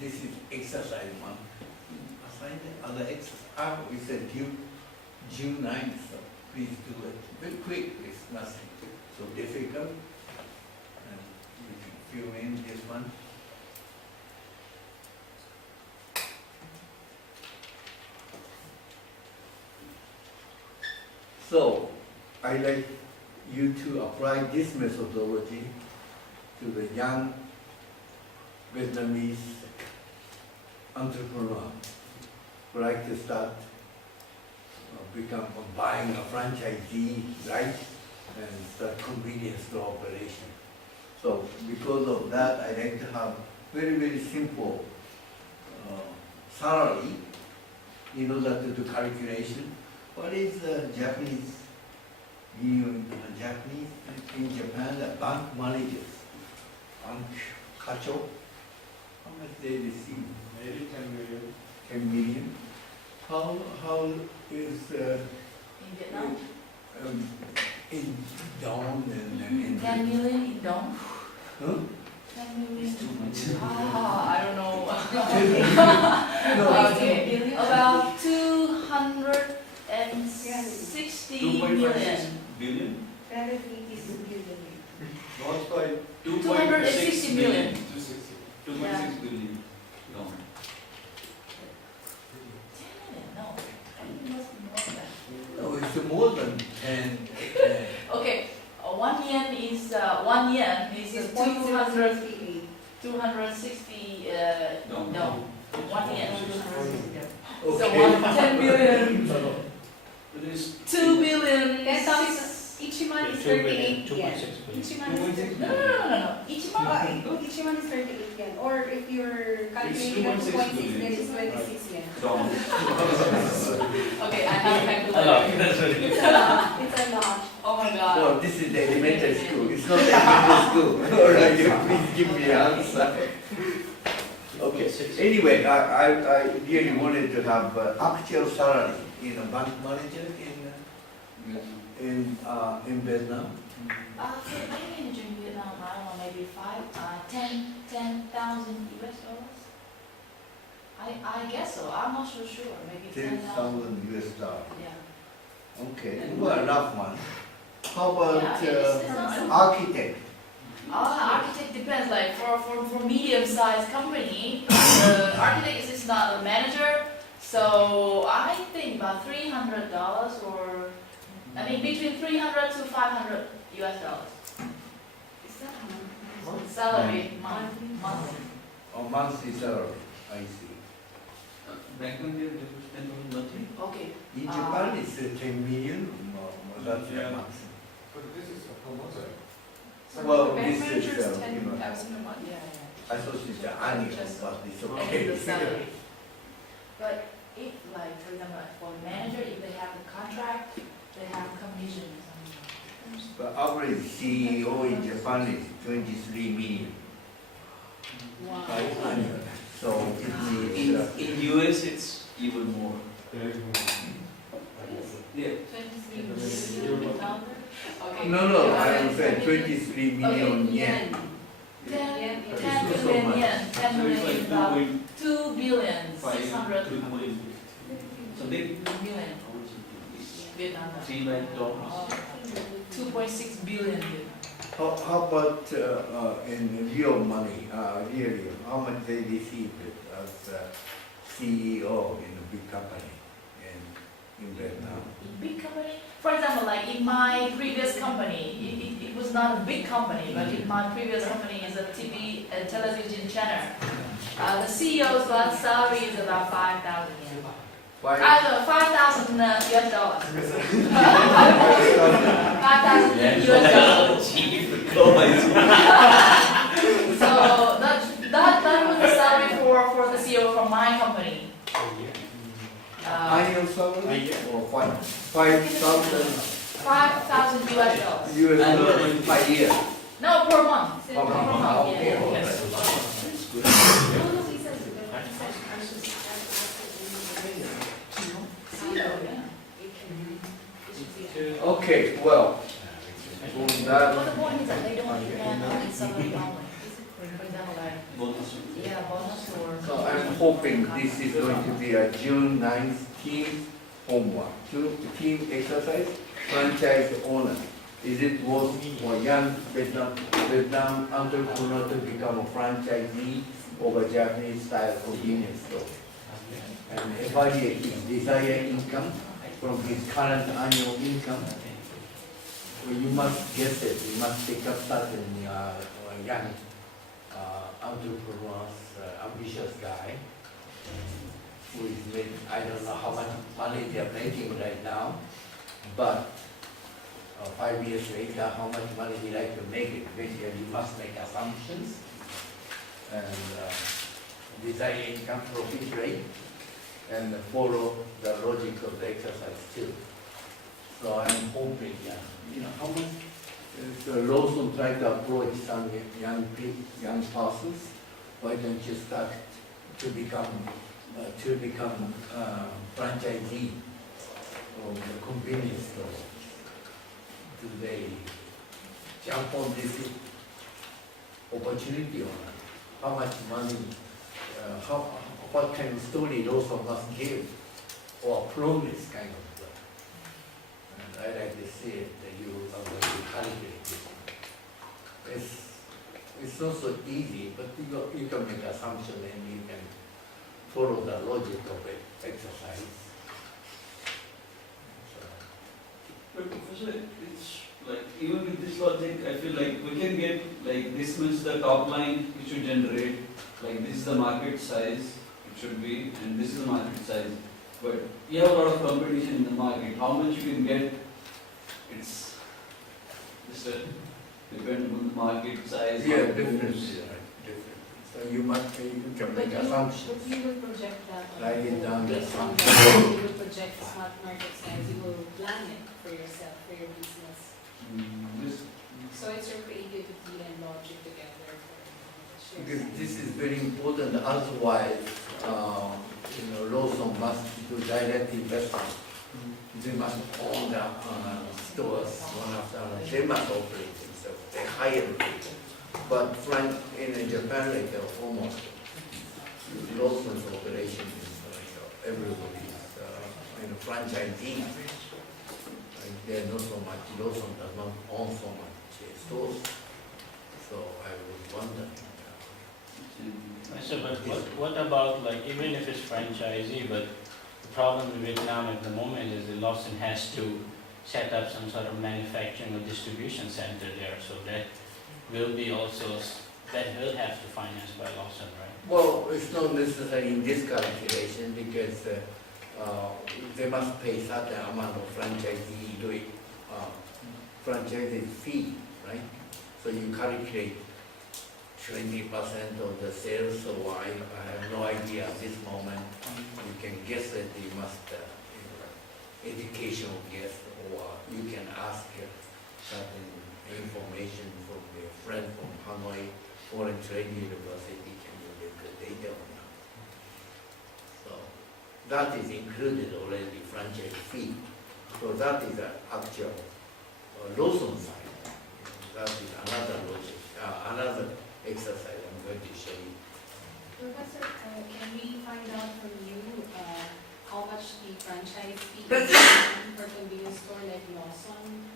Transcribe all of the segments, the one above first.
this is exercise one. Assign the other exercise. We said June 9th, so please do it. Very quick, it's nothing so difficult. And we can fill in this one. So, I'd like you to apply this methodology to the young Vietnamese entrepreneur who like to start buying a franchisee rights and start convenience store operation. So because of that, I like to have very simple salary in order to do calculation. What is the Japanese in Japan, the bank managers, bank kacho, how much they receive? Maybe 10 million. 10 million. How is In Vietnam? in Dong and in 10 million in Dong? Huh? 10 million? It's too much. I don't know. No, Okay, about 260 2.56 million. billion? 282 billion. Not by 260 million. 2.6 Yeah. billion. No. 10 million? No, I think it must be more than that. no, it's more than 10. Okay, 1 yen is 200, 260 no, 1 yen. So Okay. 10 billion, It is 2 billion, 10,000. Each month is 38 yen. Each month is no. Each month. each month is 38 yen. Or if you're calculating at 2.6 2.6, then it's 26 yen. down. Okay, I have a calculator. It's a lot. It's a lot. Oh my god. Well, this is the elementary school. It's not the elementary school. All right, you please give me an answer. Okay. Anyway, I really wanted to have actual salary in a bank manager in Vietnam. For the bank manager in Vietnam, I don't know, maybe 10,000 US dollars? I guess so, I'm not so sure, maybe 10,000. 10,000 US dollars. Yeah. Okay, well, enough one. How about Yeah, it's not- architect? Architect depends, like for medium-sized company, the architect is not a manager, so I think about $300 or, I mean between 300 to 500 US dollars. Is that how much? Salary, monthly. Or monthly salary, I see. Bank manager spend on nothing. Okay. In Japan, it's 10 million, that's the Yeah. maximum. But this is a promoter. Well, Bank this manager is, is you know, 10,000 a month. Yeah. I thought it's the annual, but it's Only okay. the salary. But if, like, for example, like for the manager, if they have the contract, they have commission. The average CEO in Japan is 23 million. Wow. Annual. So it means, In US it's even more. Yeah. 23 million dollars? Okay. no, I am saying 23 million yen. 10 It's 10 so billion much. yen, 10 So it's million like dollars, 2.5, 2 billion, 600 something. million Vietnam. Oh. $2.6 billion Vietnam. How about in real money, really, how much they receive as CEO in a big company in Vietnam? Big company? For example, like in my previous company, it was not a big company, but in my previous company is a TV and television channel. The CEO's last salary is about 5,000 yen. Why? 5,000 US dollars. 5,000 US dollars. So that was the salary for the CEO from my company. Annual salary or 5,000 5,000 US dollars. US dollars per year? No, per month. Per month, okay, yeah. all right. Okay, well, on that, But the point is that they don't depend on salary only. For example, like bonus. Yeah, bonus or. So I'm hoping this is going to be a June 9th team homework, team exercise, franchise owner. Is it worth for young Vietnam entrepreneur to become a franchisee of a Japanese style convenience store and evaluate his desired income from his current annual income? Well, you must guess it, you must take up certain young entrepreneurs, ambitious guy who is made, I don't know how much money they're making right now, but 5 years later, how much money he like to make it. Basically, you must make assumptions and design income profit rate and follow the logic of the exercise too. So I'm hoping, how much is Lawson try to approach some young persons? Why don't you start to become franchisee of the convenience store? Do they jump on this opportunity or not? How much money, what kind of story Lawson must give or progress kind of stuff? And I like to see it, that you are going to calculate it. It's not so easy, but you can make assumption and you can follow the logic of it, exercise. But Professor, it's like, even with this logic, I feel like we can get like this much the top line it should generate, like this is the market size it should be, and this is the market size. But you have a lot of competition in the market. How much you can get, it's just depend on the market size. Yeah, how it different. moves. So you can make assumptions. But you will project that. Write it down. Based on that, you will project smart market size, you will plan it for yourself, for your business. So it's your creativity and logic together. Because this is very important, otherwise, Lawson must do direct investment. They must own the stores, they must operate themselves, they hire people. But in Japan, like almost, Lawson's operation is everybody's franchisee. They're not so much, Lawson does not own so much stores. So I was wondering. So, but what about, like, even if it's franchisee, but the problem in Vietnam at the moment is that Lawson has to set up some sort of manufacturing or distribution center there, so that will be also, that will have to finance by Lawson, right? Well, it's not necessary in this calculation because they must pay certain amount of franchisee fee, right? So you calculate 20% of the sales, so I have no idea at this moment. You can guess that you must, educational guess, or you can ask certain information from your friend from Hanoi Foreign Trade University, can you get the data or not? So that is included already, franchise fee. So that is the actual Lawson side. That is another logic, another exercise I'm going to show you. Professor, can we find out from you how much the franchise fee is for convenience store like Lawson?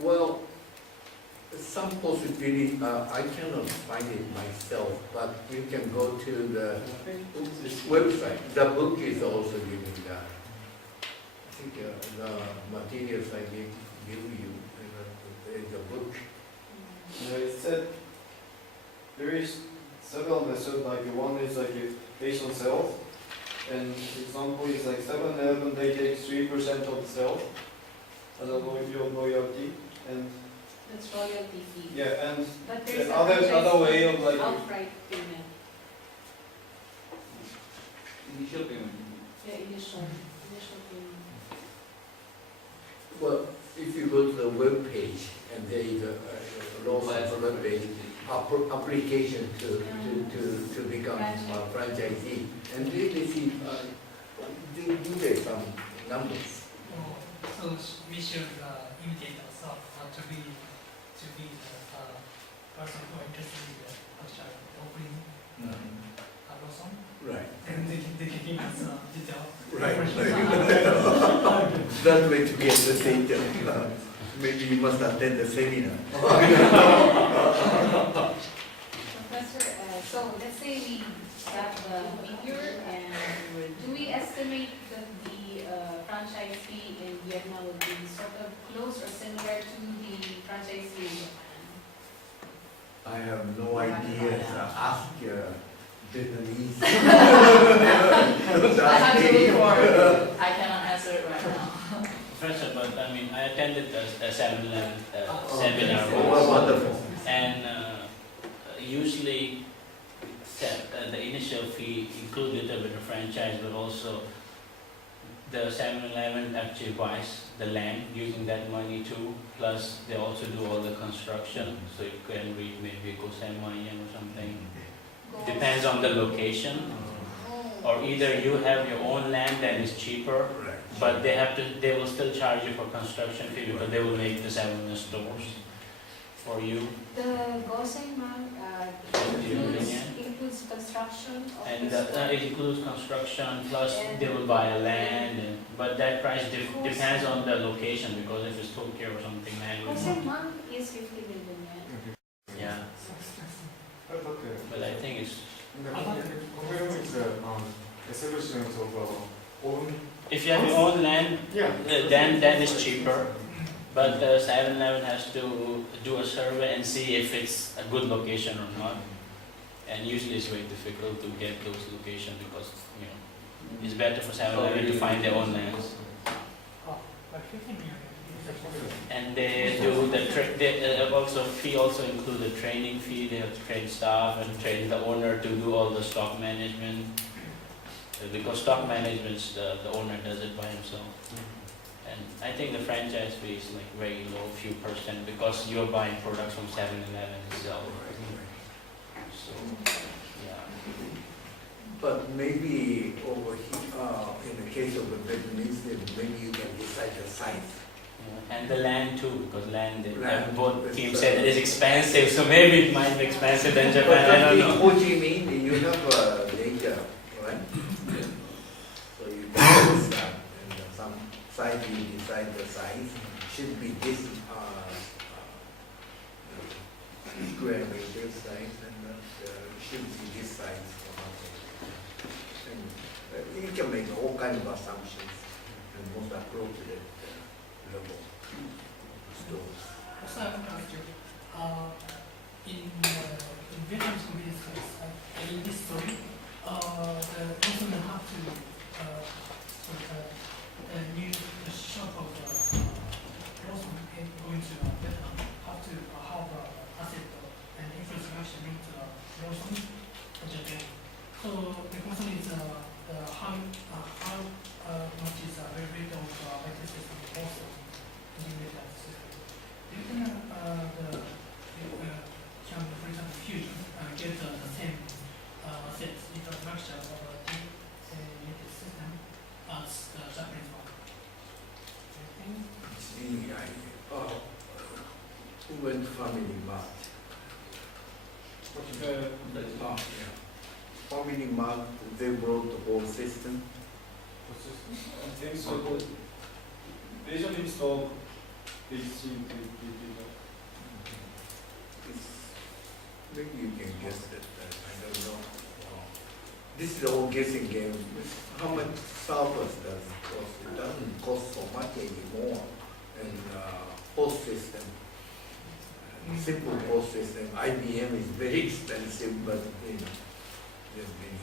Well, some possibility, I cannot find it myself, but you can go to the website. The book is also giving that. I think the materials I give you, the book. It said there is several methods, like one is like based on sales, and example is like 7-Eleven, they take 3% of the sales as a loyalty, and That's royalty fee. yeah, and But there's the a franchise other way fee, of like outright payment, Initial payment. the initial payment. Well, if you go to the web page and there is a Lawson's web page, application to become a franchisee, and they see, they do there some numbers. So we should imitate ourselves to be the person who are interested in the actually opening a Lawson, Right, and they giving us detail. right. That way to get the data. Maybe you must attend the seminar. Professor, so let's say we got the figure, and do we estimate that the franchise fee in Vietnam would be sort of close or similar to the franchise fee in Japan? I have no idea. Ask Vietnamese. I have to look for it. I cannot answer it right now. Professor, but I mean, I attended a 7-11 seminar Oh, once, wonderful. and usually the initial fee included with the franchise, but also the 7-Eleven actually buys the land using that money too. Plus, they also do all the construction, so you can read maybe Gosemaya or something. Depends on the location, or either you have your own land that is cheaper, Right. but they will still charge you for construction fee because they will make the 7-Eleven stores for you. The Gosemang includes construction of And the store? it includes construction, plus they will buy a land, but that price depends on the location, because if it's Tokyo or something, land will Gosemang is 50 million yen. yeah. But I think it's, if you have your own land, then it's cheaper. But the 7-Eleven has to do a survey and see if it's a good location or not. And usually it's very difficult to get those locations because, you know, it's better for 7-Eleven to find their own lands. Like 50 million. And they do the fee also include the training fee. They have to train staff and train the owner to do all the stock management. Because stock management, the owner does it by himself. And I think the franchise fee is like very low, few percent, because you're buying products from 7-Eleven itself. So, yeah. But maybe over here, in the case of the Vietnamese, maybe you can decide the size. Yeah, and the land too, because land, Land. both teams say that it's expensive, so maybe it might be expensive than Japan, I don't know. Ho Chi Minh, you have data, right? So you can decide, and some size you decide the size should be this square meter size, and should be this size. And you can make all kinds of assumptions and most appropriate level stores. Also, I have a question. In Vietnam's convenience stores, in this story, the consumer have to use the shop of Lawson and going to Vietnam, have to have asset and infrastructure linked to Lawson or Japan. So the question is how much is availability of IT system also in that system. Do you think can, for example, Fusion get the same assets infrastructure of the United system as the Japanese one? Do you think? Who went Family Mart? Family Mart, they brought the whole system. I think so, but they should install this Maybe you can guess it, I don't know. This is all guessing game. How much surplus does it cost? It doesn't cost so much anymore. And post system, simple post system, IBM is very expensive, but you know, there's many